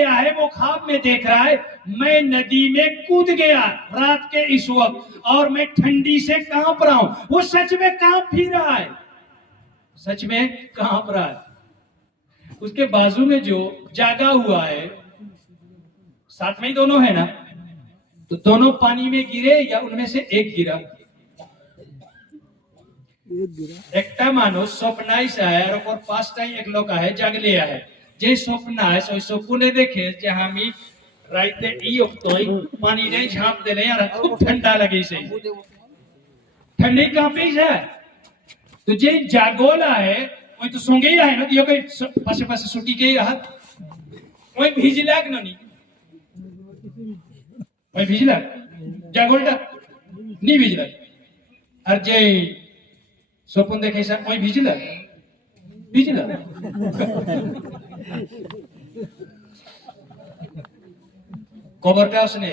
گیا ہے, وہ خواب میں دیکھ رہا ہے میں ندی میں کود گیا رات کے اس وقت اور میں ٹھنڈی سے کانپ رہا ہوں. وہ سچ میں کانپ بھی رہا ہے, سچ میں کانپ رہا ہے. اس کے بازو میں جو جاگا ہوا ہے, ساتھ میں ہی دونوں ہے نا, تو دونوں پانی میں گرے یا ان میں سے ایک گرا؟ একটা মানুষ স্বপ্নাইছে আর ওপর পাঁচটাই এক লোক আহে জাগলে আহে, যে স্বপ্নায় ওই স্বপ্নে দেখে যে আমি রাইতে এই অক্তই পানি নেই ঝাঁপ দিলে আর খুব ঠান্ডা লাগেছে, ঠান্ডে কাঁপে যায়. তো যে জাগল আহে ওই তো সঙ্গেই আহে না, দিয়ে পাশে পাশে ছুটিকেই হাত ওই ভিজলাক ননি, ওই ভিজলাক জাগলটা নি ভিজলাক, আর যে স্বপ্ন দেখে ওই ভিজলাক ভিজলাক. কবরটা আসনে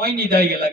ওই নিদাই গেলাক,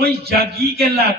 ওই জাগি গেলাক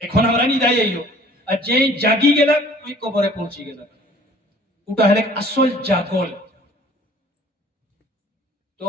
এখন আমরা নিদাই আইও, আর যে জাগি গেলাক ওই কবরে পৌঁছে গেলাক, ওটা হলে আসল জাগল. তো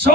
100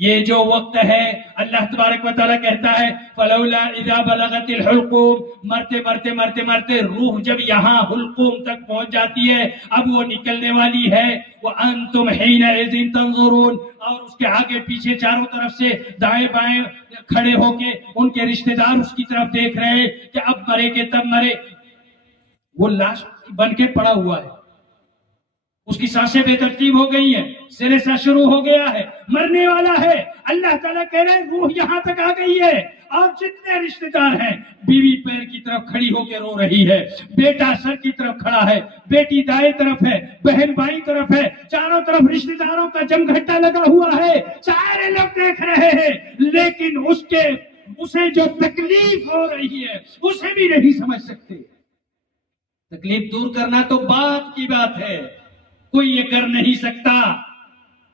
یہ جو وقت ہے اللہ تبارک و تعالیٰ کہتا ہے فلولا اذا بلغت الحلقوم، مرتے مرتے مرتے مرتے روح جب یہاں حلقوم تک پہنچ جاتی ہے، اب وہ نکلنے والی ہے، وانتم حینئذ تنظرون، اور اس کے آگے پیچھے چاروں طرف سے دائیں بائیں کھڑے ہو کے ان کے رشتہ دار اس کی طرف دیکھ رہے ہیں کہ اب مرے کہ تب مرے، وہ لاش بن کے پڑا ہوا ہے، اس کی سانسیں بے ترتیب ہو گئی ہیں، سرے سے شروع ہو گیا ہے، مرنے والا ہے۔ اللہ تعالیٰ کہہ رہے ہیں روح یہاں تک آ گئی ہے، اور جتنے رشتہ دار ہیں، بیوی پیر کی طرف کھڑی ہو کے رو رہی ہے، بیٹا سر کی طرف کھڑا ہے، بیٹی دائیں طرف ہے، بہن بائیں طرف ہے، چاروں طرف رشتہ داروں کا جم گھٹا لگا ہوا ہے، سارے لوگ دیکھ رہے ہیں، لیکن اسے جو تکلیف ہو رہی ہے اسے بھی نہیں سمجھ سکتے۔ تکلیف دور کرنا تو بات کی بات ہے، کوئی یہ کر نہیں سکتا۔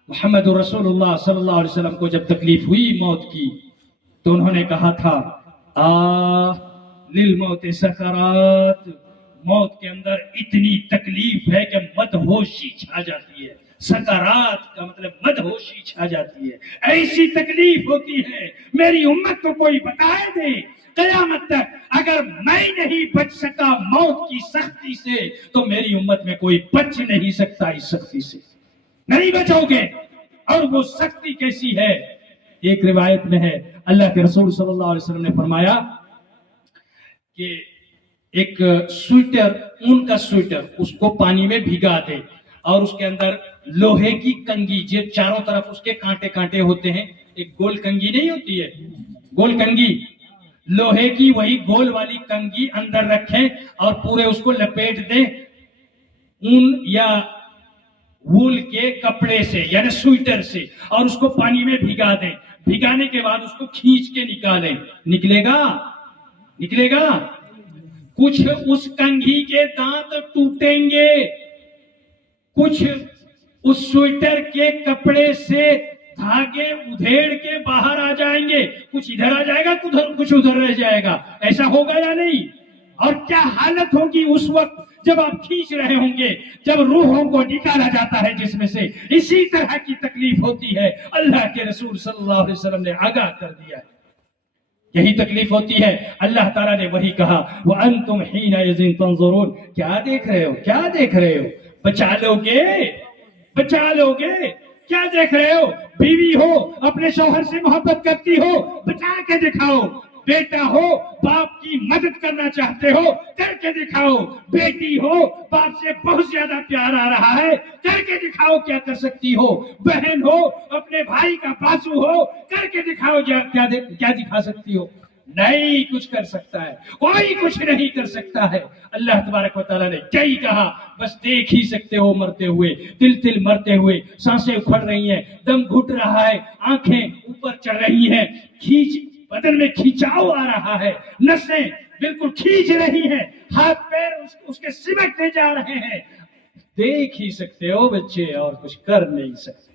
محمد رسول اللہ صلی اللہ علیہ وسلم کو جب تکلیف ہوئی موت کی تو انہوں نے کہا تھا للموت سکرات، موت کے اندر اتنی تکلیف ہے کہ مدہوشی چھا جاتی ہے، سکرات کا مطلب مدہوشی چھا جاتی ہے، ایسی تکلیف ہوتی ہے، میری امت کو کوئی بتائے دے قیامت تک اگر میں نہیں بچ سکا موت کی سختی سے تو میری امت میں کوئی بچ نہیں سکتا اس سختی سے، نہیں بچو گے۔ اور وہ سختی کیسی ہے؟ ایک روایت میں ہے اللہ کے رسول صلی اللہ علیہ وسلم نے فرمایا کہ ایک سویٹر، اون کا سویٹر، اس کو پانی میں بھگا دے اور اس کے اندر لوہے کی کنگھی، جو چاروں طرف اس کے کانٹے کانٹے ہوتے ہیں، ایک گول کنگھی نہیں ہوتی ہے، گول کنگھی لوہے کی، وہی گول والی کنگھی اندر رکھیں اور پورے اس کو لپیٹ دیں اون یا وول کے کپڑے سے یعنی سویٹر سے، اور اس کو پانی میں بھگا دیں، بھگانے کے بعد اس کو کھینچ کے نکالیں، نکلے گا کچھ اس کنگھی کے دانت ٹوٹیں گے، کچھ اس سویٹر کے کپڑے سے دھاگے ادھیڑ کے باہر آ جائیں گے، کچھ ادھر آ جائے گا کچھ ادھر رہ جائے گا، ایسا ہوگا یا نہیں؟ اور کیا حالت ہوگی اس وقت جب آپ کھینچ رہے ہوں گے، جب روحوں کو نکالا جاتا ہے جسم سے، اسی طرح کی تکلیف ہوتی ہے۔ اللہ کے رسول صلی اللہ علیہ وسلم نے آگاہ کر دیا ہے، یہی تکلیف ہوتی ہے۔ اللہ تعالیٰ نے وہی کہا وَأَنْتُمْ حِينَئِذٍ تَنظُرُونَ، کیا دیکھ رہے ہو؟ بچا لو گے، کیا دیکھ رہے ہو؟ بیوی ہو اپنے شوہر سے محبت کرتی ہو، بچا کے دکھاؤ، بیٹا ہو باپ کی مدد کرنا چاہتے ہو، کر کے دکھاؤ، بیٹی ہو باپ سے بہت زیادہ پیار آ رہا ہے، کر کے دکھاؤ کیا کر سکتی ہو، بہن ہو اپنے بھائی کا بازو ہو، کر کے دکھاؤ کیا دکھا سکتی ہو؟ نہیں کچھ کر سکتا ہے، کوئی کچھ نہیں کر سکتا ہے۔ اللہ تبارک و تعالیٰ نے کیا ہی کہا، بس دیکھ ہی سکتے ہو مرتے ہوئے، تل مرتے ہوئے، سانسیں اکھڑ رہی ہیں، دم گھٹ رہا ہے، آنکھیں اوپر چڑھ رہی ہیں، بدن میں کھینچاؤ آ رہا ہے، نسیں بالکل کھینچ رہی ہیں، ہاتھ پیر اس کے سمٹتے جا رہے ہیں، دیکھ ہی سکتے ہو بچے، اور کچھ کر نہیں سکتے۔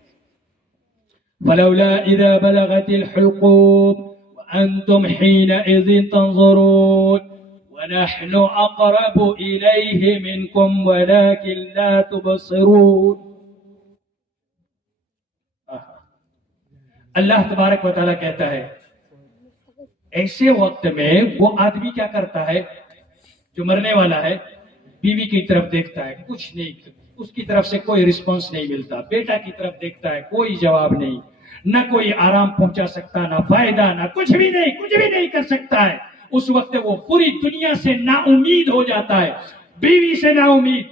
فلولا اذا بلغت الحلقوم وانتم حينئذ تنظرون ونحن اقرب اليه منكم ولكن لا تبصرون۔ اللہ تبارک و تعالیٰ کہتا ہے ایسے وقت میں وہ آدمی کیا کرتا ہے جو مرنے والا ہے، بیوی کی طرف دیکھتا ہے، کچھ نہیں، اس کی طرف سے کوئی رسپانس نہیں ملتا، بیٹا کی طرف دیکھتا ہے، کوئی جواب نہیں، نہ کوئی آرام پہنچا سکتا، نہ فائدہ، نہ کچھ بھی نہیں کر سکتا ہے۔ اس وقت وہ پوری دنیا سے نا امید ہو جاتا ہے، بیوی سے نا امید،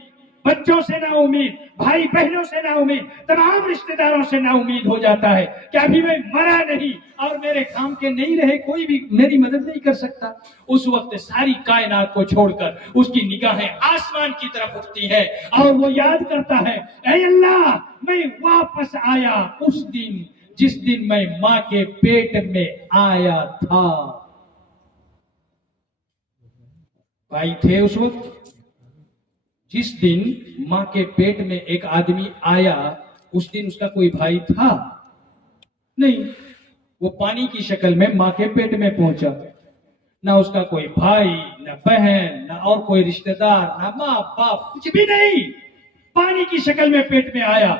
بچوں سے نا امید، بھائی بہنوں سے نا امید، تمام رشتہ داروں سے نا امید ہو جاتا ہے کہ ابھی میں مرا نہیں اور میرے کام کے نہیں رہے، کوئی بھی میری مدد نہیں کر سکتا۔ اس وقت ساری کائنات کو چھوڑ کر اس کی نگاہیں آسمان کی طرف اٹھتی ہیں اور وہ یاد کرتا ہے اے اللہ میں واپس آیا اس دن جس دن میں ماں کے پیٹ میں آیا تھا۔ بھائی تھے اس وقت جس دن ماں کے پیٹ میں ایک آدمی آیا، اس دن اس کا کوئی بھائی تھا نہیں، وہ پانی کی شکل میں ماں کے پیٹ میں پہنچا، نہ اس کا کوئی بھائی، نہ بہن، نہ اور کوئی رشتہ دار، نہ ماں باپ، کچھ بھی نہیں، پانی کی شکل میں پیٹ میں آیا۔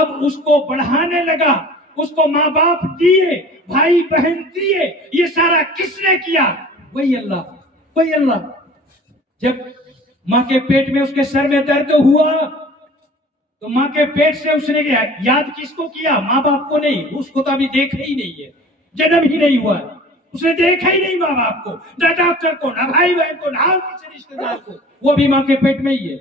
اب اس کو بڑھانے لگا، اس کو ماں باپ دیے، بھائی بہن دیے، یہ سارا کس نے کیا؟ وہی اللہ، وہی اللہ۔ جب ماں کے پیٹ میں اس کے سر میں درد ہوا تو ماں کے پیٹ سے اس نے یاد کس کو کیا؟ ماں باپ کو نہیں، اس کو تو ابھی دیکھا ہی نہیں ہے، جنم ہی نہیں ہوا ہے، اس نے دیکھا ہی نہیں ماں باپ کو، نہ ڈاکٹر کو، نہ بھائی بہن کو، نہ کسی رشتے دار کو، وہ بھی ماں کے پیٹ میں ہی ہے۔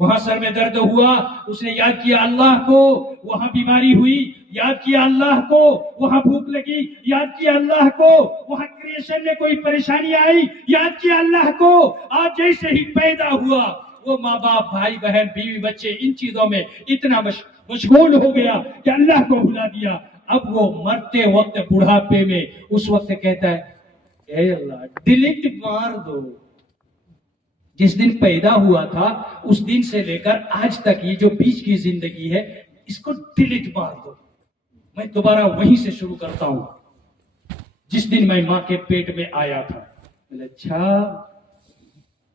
وہاں سر میں درد ہوا، اس نے یاد کیا اللہ کو، وہاں بیماری ہوئی، یاد کیا اللہ کو، وہاں بھوک لگی، یاد کیا اللہ کو، وہاں کریشن میں کوئی پریشانی آئی، یاد کیا اللہ کو۔ آج جیسے ہی پیدا ہوا وہ ماں باپ، بھائی بہن، بیوی بچے، ان چیزوں میں اتنا مشغول ہو گیا کہ اللہ کو بھلا دیا۔ اب وہ مرتے وقت بڑھاپے میں اس وقت کہتا ہے اے اللہ ڈیلیٹ مار دو، جس دن پیدا ہوا تھا اس دن سے لے کر آج تک یہ جو بیچ کی زندگی ہے اس کو ڈیلیٹ مار دو، میں دوبارہ وہیں سے شروع کرتا ہوں جس دن میں ماں کے پیٹ میں آیا تھا۔ اچھا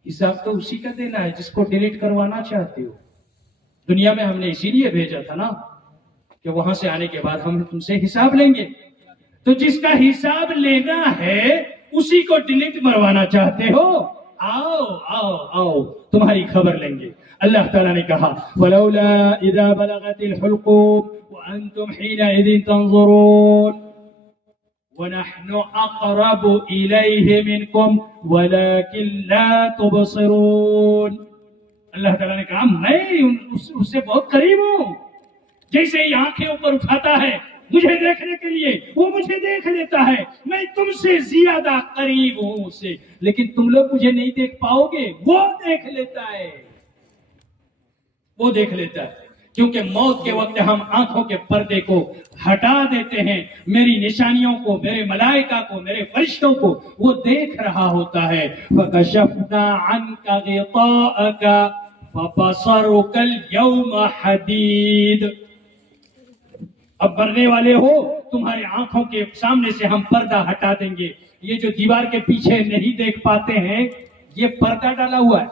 حساب تو اسی کا دینا ہے جس کو ڈیلیٹ کروانا چاہتے ہو۔ دنیا میں ہم نے اسی لیے بھیجا تھا نا کہ وہاں سے آنے کے بعد ہم تم سے حساب لیں گے، تو جس کا حساب لینا ہے اسی کو ڈیلیٹ مروانا چاہتے ہو، آؤ آؤ آؤ تمہاری خبر لیں گے۔ اللہ تعالیٰ نے کہا وَلَوْلَا إِذَا بَلَغَتِ الْحُلْقُومَ وَأَنْتُمْ حِينَئِذٍ تَنظُرُونَ وَنَحْنُ أَقْرَبُ إِلَيْهِ مِنْكُمْ وَلَكِنْ لَا تُبْصِرُونَ۔ اللہ تعالیٰ نے کہا میں اس سے بہت قریب ہوں، جیسے ہی آنکھیں اوپر اٹھاتا ہے مجھے دیکھنے کے لیے وہ مجھے دیکھ لیتا ہے، میں تم سے زیادہ قریب ہوں اس سے، لیکن تم لوگ مجھے نہیں دیکھ پاؤ گے، وہ دیکھ لیتا ہے، وہ دیکھ لیتا ہے۔ کیونکہ موت کے وقت ہم آنکھوں کے پردے کو ہٹا دیتے ہیں، میری نشانیوں کو، میرے ملائکہ کو، میرے فرشتوں کو وہ دیکھ رہا ہوتا ہے۔ فَكَشَفْنَا عَنْكَ غِطَاءَكَ فَبَصَرُكَ الْيَوْمَ حَدِيدٌ۔ اب مرنے والے ہو، تمہارے آنکھوں کے سامنے سے ہم پردہ ہٹا دیں گے، یہ جو دیوار کے پیچھے نہیں دیکھ پاتے ہیں یہ پردہ ڈالا ہوا ہے۔